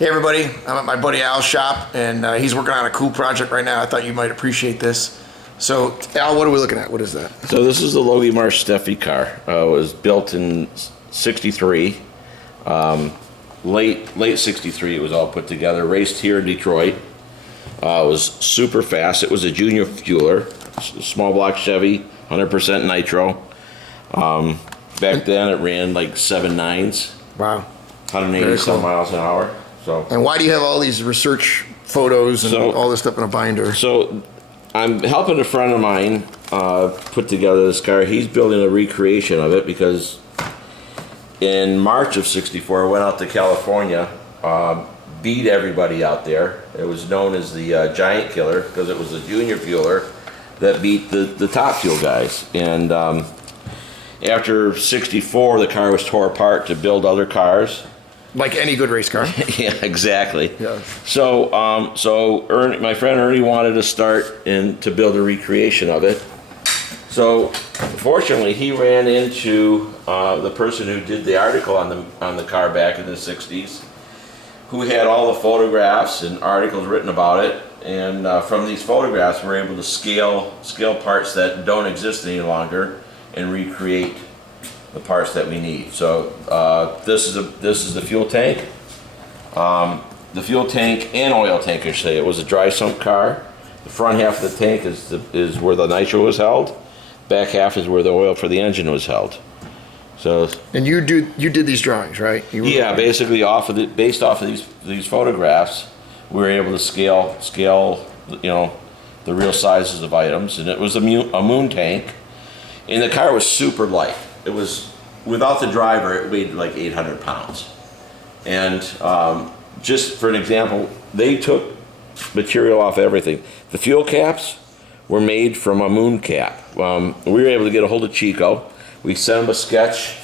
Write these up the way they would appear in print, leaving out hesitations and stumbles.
Hey everybody, I'm at my buddy Al's shop, and he's working on a cool project right now. I thought you might appreciate this. So, Al, what are we looking at? What is that? So this is the Logghe Marsh Steffey car. It was built in '63, late '63. It was all put together. Raced here in Detroit. It was super fast. It was a junior fueler, small block Chevy, 100% nitro. Back then, it ran like 7.9s. Wow. 180 some miles an hour. So. And why do you have all these research photos and all this stuff in a binder? So I'm helping a friend of mine put together this car. He's building a recreation of it because in March of '64, I went out to California, beat everybody out there. It was known as the Giant Killer because it was a junior fueler that beat the top fuel guys. And after '64, the car was tore apart to build other cars. Like any good race car. Yeah, exactly. Yeah. So, my friend Ernie wanted to start to build a recreation of it. So, fortunately, he ran into the person who did the article on the car back in the '60s, who had all the photographs and articles written about it. And from these photographs, we're able to scale parts that don't exist any longer and recreate the parts that we need. So this is the fuel tank. The fuel tank and oil tank, I should say. It was a dry sump car. The front half of the tank is where the nitro was held. Back half is where the oil for the engine was held. So. And you did these drawings, right? Yeah, basically based off of these photographs, we were able to scale the real sizes of items, and it was a moon tank, and the car was super light. It was, without the driver, it weighed like 800 pounds. And just for an example, they took material off everything. The fuel caps were made from a moon cap. We were able to get a hold of Chico. We sent him a sketch.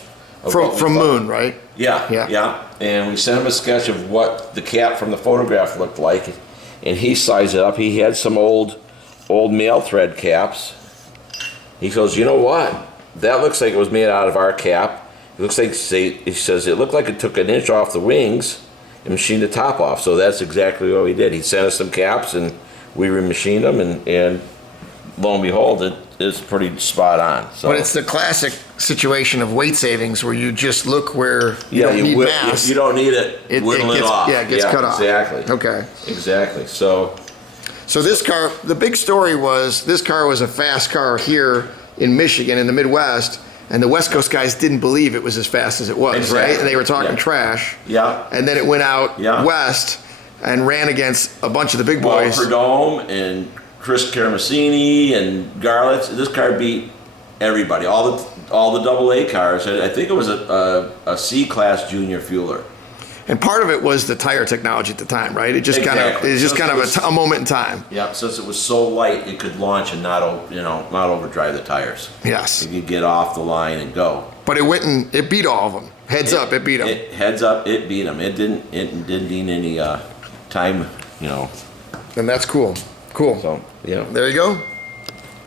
From Moon, right? Yeah. And we sent him a sketch of what the cap from the photograph looked like. And he sized it up. He had some old mail thread caps. He goes, you know what? That looks like it was made out of our cap. It looks like, he says, it looked like it took an inch off the wings and machined the top off. So that's exactly what we did. He sent us some caps and we remachined them, and lo and behold, it is pretty spot on. So. But it's the classic situation of weight savings where you just look where you don't need mass. You don't need it, whittle it off. Yeah, it gets cut off. Exactly. Okay. Exactly. So this car, the big story was this car was a fast car here in Michigan, in the Midwest, and the West Coast guys didn't believe it was as fast as it was, exactly. Right? And they were talking trash. Yeah. And then it went out west and ran against a bunch of the big boys. Prudhomme and Chris Caramasini and Garlitz. This car beat everybody, all the AA cars. I think it was a C-class junior fueler. And part of it was the tire technology at the time, right? It just kind of a moment in time. Yeah, since it was so light, it could launch and not overdrive the tires. Yes. You could get off the line and go. But it beat all of them. Heads up, it beat them. Heads up, it beat them. It didn't need any time, And that's cool. Cool. So, yeah. There you go.